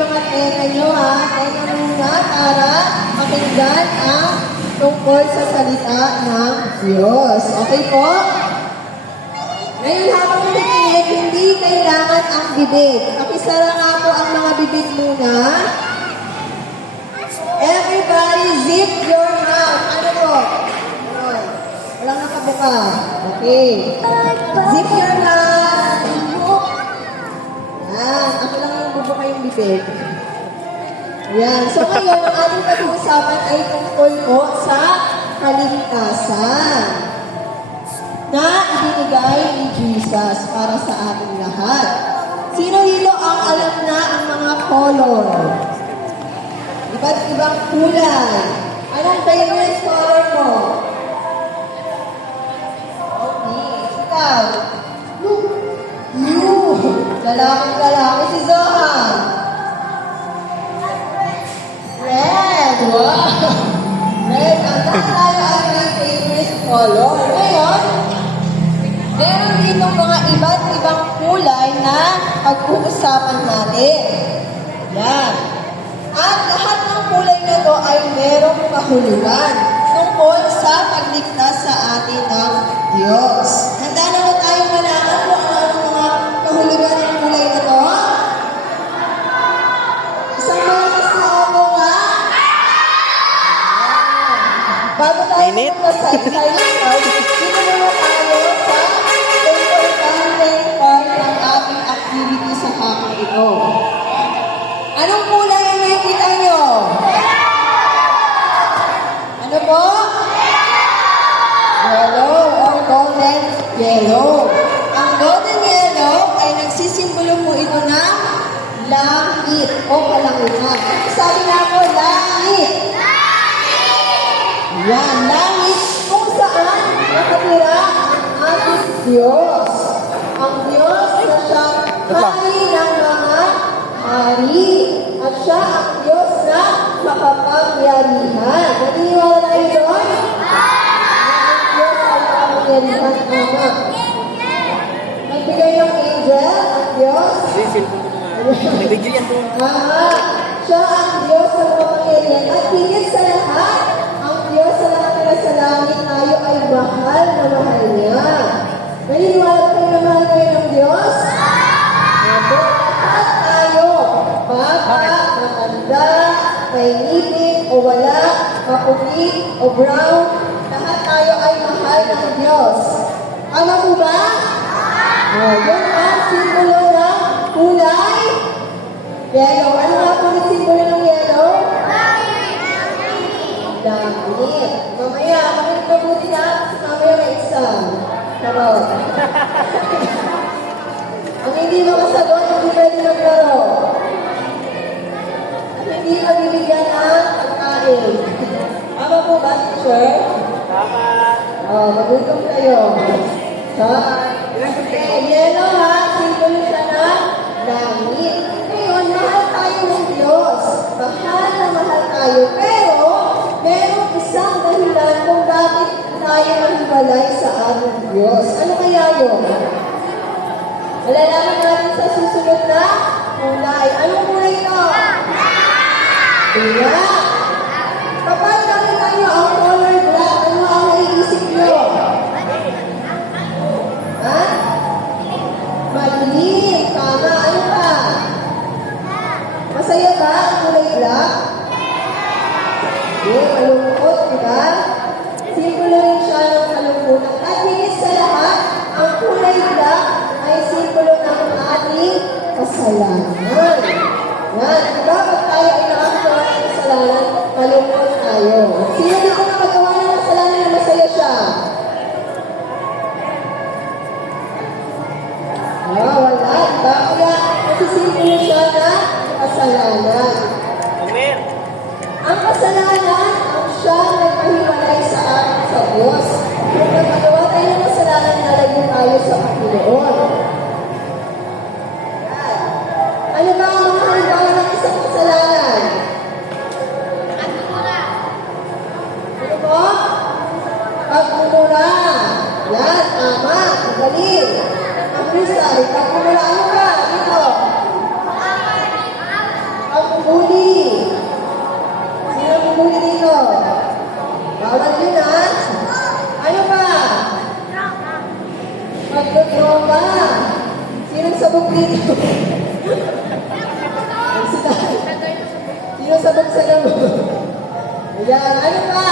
mga tenga nyo ha. Tenga muna para pakinggan ang tungkol sa salita ng Diyos. Okay po? Ngayon habang nakikinig, hindi kailangan ang bibig. Pakisara nga po ang mga bibig muna. Everybody zip your mouth. Ano po? Walang nakabuka. Okay. Zip your mouth. Yan. Ako lang yung bubuka yung bibig. Yan. So ngayon, ang ating pag-uusapan ay tungkol po sa kaligtasan na ibinigay ni Jesus para sa ating lahat. Sino dito ang alam na ang mga color? Iba't ibang kulay. Anong favorite color mo? Okay. Ikaw? Blue. Lalaki si Zohan. Red. Wow. Red. Ang tayo ang may favorite color. Ngayon, meron ditong mga iba't ibang kulay na pag-uusapan natin. Yan. At lahat ng kulay na to ay merong kahulugan tungkol sa pagligtas sa atin ng Diyos. Handa na ba tayo malaman kung ano mga kahulugan ng kulay na to? Isang malakas na ako nga. Bago tayo punta sa silent part, dito muna tayo sa importante part ng ating activity sa hapon ito. Anong kulay ang nakikita nyo? Ano po? Yellow or golden yellow. Ang golden yellow ay nagsisimbolo po ito ng langit o kalangitan. Sabi na ako, langit. Yan, langit kung saan nakatira ang ating Diyos. Ang Diyos na siyang hari ng mga hari. At siya ang Diyos na makapangyarihan. Naniniwala tayo doon? Ang Diyos ay makapangyarihan, Ama. Nagbigay ng angel, ang Diyos. Siya ang Diyos na makapangyarihan. At higit sa lahat, ang Diyos na nakatira sa langit, tayo ay mahal na mahal niya. Naniniwala tayo na mahal kayo ng Diyos? Lahat tayo, bata, matanda, may ngipin o wala, maputi o brown, lahat tayo ay mahal ng Diyos. Tama po ba? Yun ang simbolo ng kulay yellow. Ano nga po yung simbolo ng yellow? Langit. Mamaya, makinig mabuti na, mamaya may exam. Charot. Ang hindi makasagot, hindi pwede maglaro. At hindi mabibigyan ng pagkain. Tama po ba, teacher? Tama. Magutom kayo. Yellow ha, simbolo siya ng langit. Ngayon, mahal tayo ng Diyos. Mahal na mahal tayo. Pero, merong isang dahilan kung bakit tayo mahiwalay sa ating Diyos. Ano kaya yun? Malalaman natin sa susunod na kulay. Anong kulay ito? Black. Kapag nakita nyo ang color black, ano ang naiisip nyo? Ha? Madilim. Tama. Ano pa? Masaya ba ang kulay black? Hindi. Malungkot, diba? Simbolo rin siya ng kalungkutan. At higit sa lahat, ang kulay black ay simbolo ng ating kasalanan. Yan. Diba? Pag tayo ay nakakagawa ng kasalanan, malungkot tayo. Sino dito nakagawa ng kasalanan na masaya siya? Wala. Diba? Kaya nasisimbolo siya na kasalanan. Amen. Ang kasalanan ang siya nagpahiwalay sa atin sa Diyos. Kung nagpagawa tayo ng kasalanan, nalayo tayo sa Panginoon. Ano ba ang mga halimbawa ng isang kasalanan? Ano po? Pagmumura. Yan, tama. Magaling. Ang Rizal, pagmumura. Ano ba? Dito. sabag-sagang. Ayan, ano pa?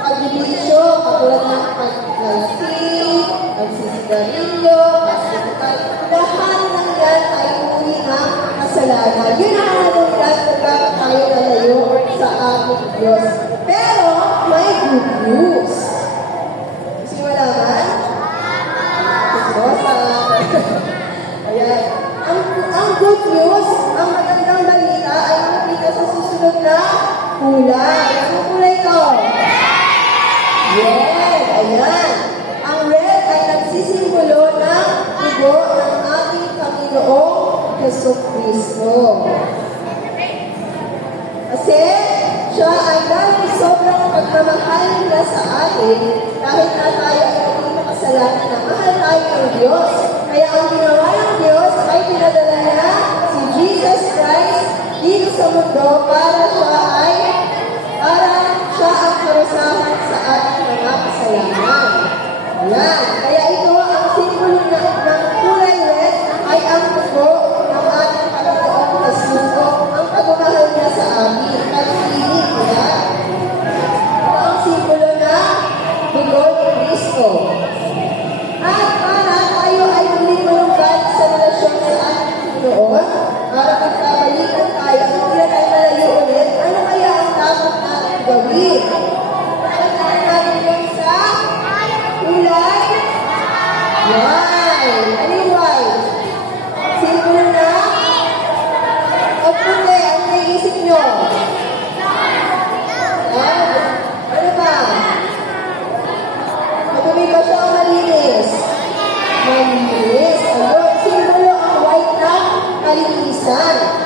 Pagbibisyo, katulad ng paglalasing, pagsisigarilyo, pagsisikal, lahat ng yan ay uri ng kasalanan. Yun ang nalungkat kapag tayo nalayo sa ating Diyos. Pero, may good news. Gusto nyo malaman? Rosa. Ayan. Ang good news, ang magandang balita ay makikita sa susunod na kulay. Anong kulay ito? Red. Ayan. Ang red ay nagsisimbolo ng dugo ng ating Panginoong Jesucristo. Kasi siya ay dahil sobrang pagmamahal niya sa atin, kahit na tayo ay hindi makasalanan na mahal tayo ng Diyos. Kaya ang ginawa ng Diyos ay pinadala niya si Jesus Christ dito sa mundo para siya ang karusahan sa ating mga kasalanan. Ayan. Kaya ito ang simbolo ng kulay red ay ang dugo ng ating Panginoong Jesucristo, ang pagmamahal niya sa amin. Pag-ibig niya. Ito ang simbolo ng dugo ni Kristo. At para tayo ay hindi malungkot sa relasyon sa ating Panginoon, para pagkabalikan tayo, hindi na tayo malayo ulit, ano kaya ang dapat natin gawin? Dapat natin yun sa kulay white. Ano yung white? Simbolo na? O puti, ang naisip nyo? Ano ba? Madumi ba siya o malinis? Malinis. Ayun, simbolo ang white na kalinisan.